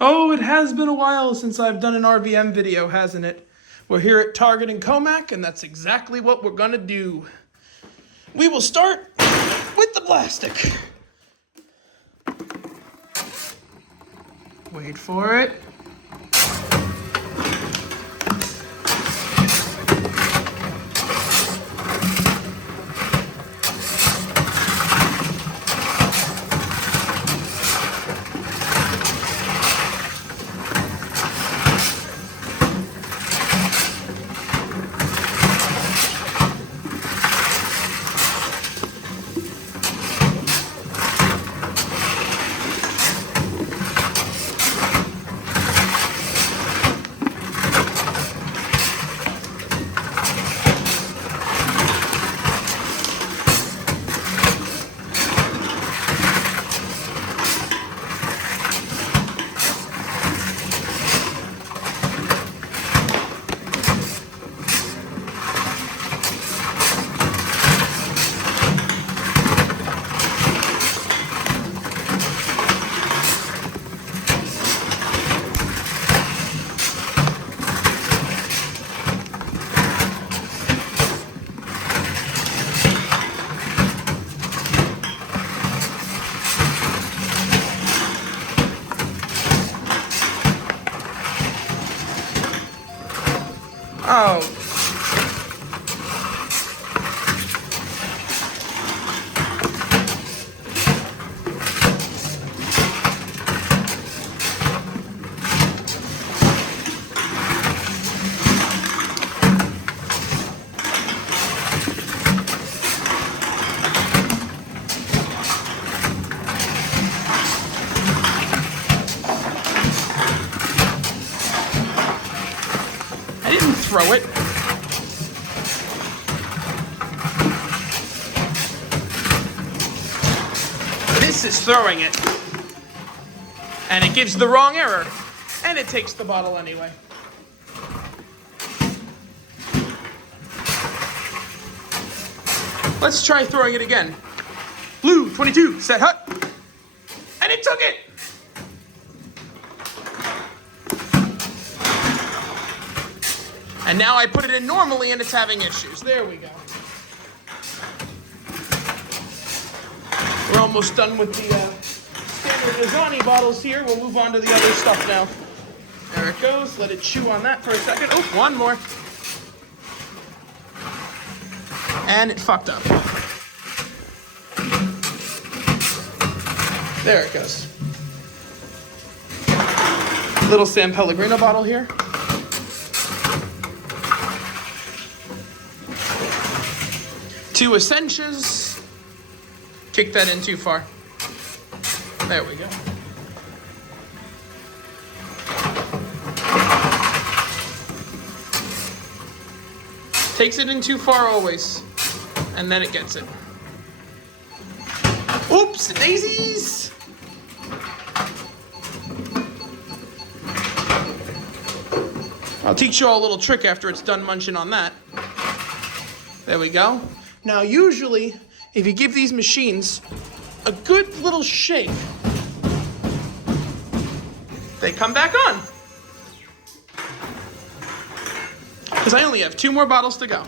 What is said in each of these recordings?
Oh, it has been a while since I've done an RVM video, hasn't it? We're here at Target and Commack, and that's exactly what we're gonna do. We will start with the plastic. Wait for it. Oh. I didn't throw it. This is throwing it. And it gives the wrong error. And it takes the bottle anyway. Let's try throwing it again. Blue, 22, set hut. And it took it. And now I put it in normally and it's having issues. There we go. We're almost done with the standard Dasani bottles here. We'll move on to the other stuff now. There it goes. Let it chew on that for a second. Oh, one more. And it fucked up. There it goes. Little San Pellegrino bottle here. Two Essentia. Kick that in too far. There we go. Takes it in too far always. And then it gets it. Oops, daisies! I'll teach you all a little trick after it's done munching on that. There we go. Now usually, if you give these machines a good little shake, they come back on. Because I only have 2 more bottles to go.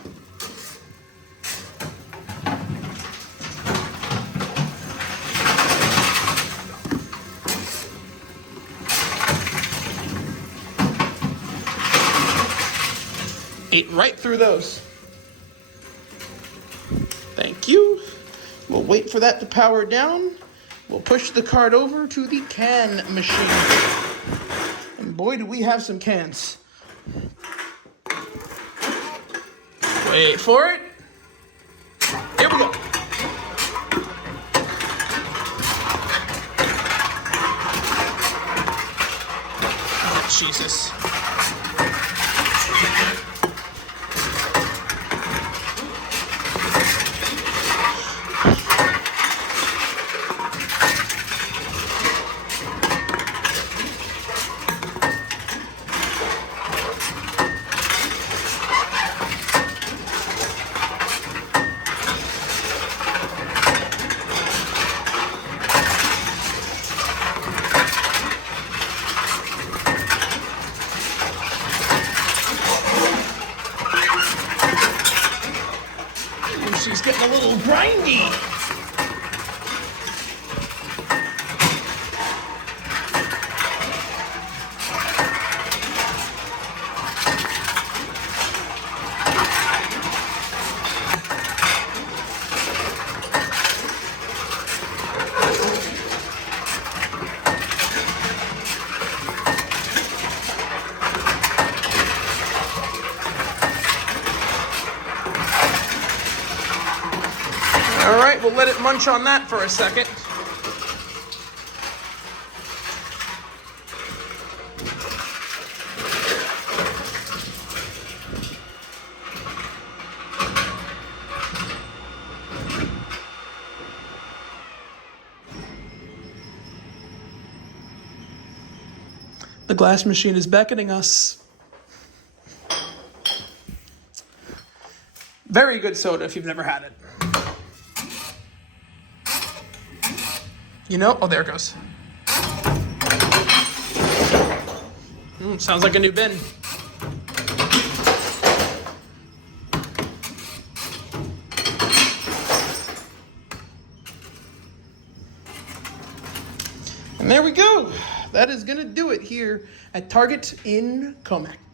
Ate right through those. Thank you. We'll wait for that to power down. We'll push the card over to the can machine. And boy, do we have some cans. Wait for it. Here we go. Oh, Jesus. a little grindy. All right, we'll let it munch on that for a second. The glass machine is beckoning us. Very good soda if you've never had it. You know, oh, there it goes. Sounds like a new bin. And there we go. That is going to do it here at Target in Commack.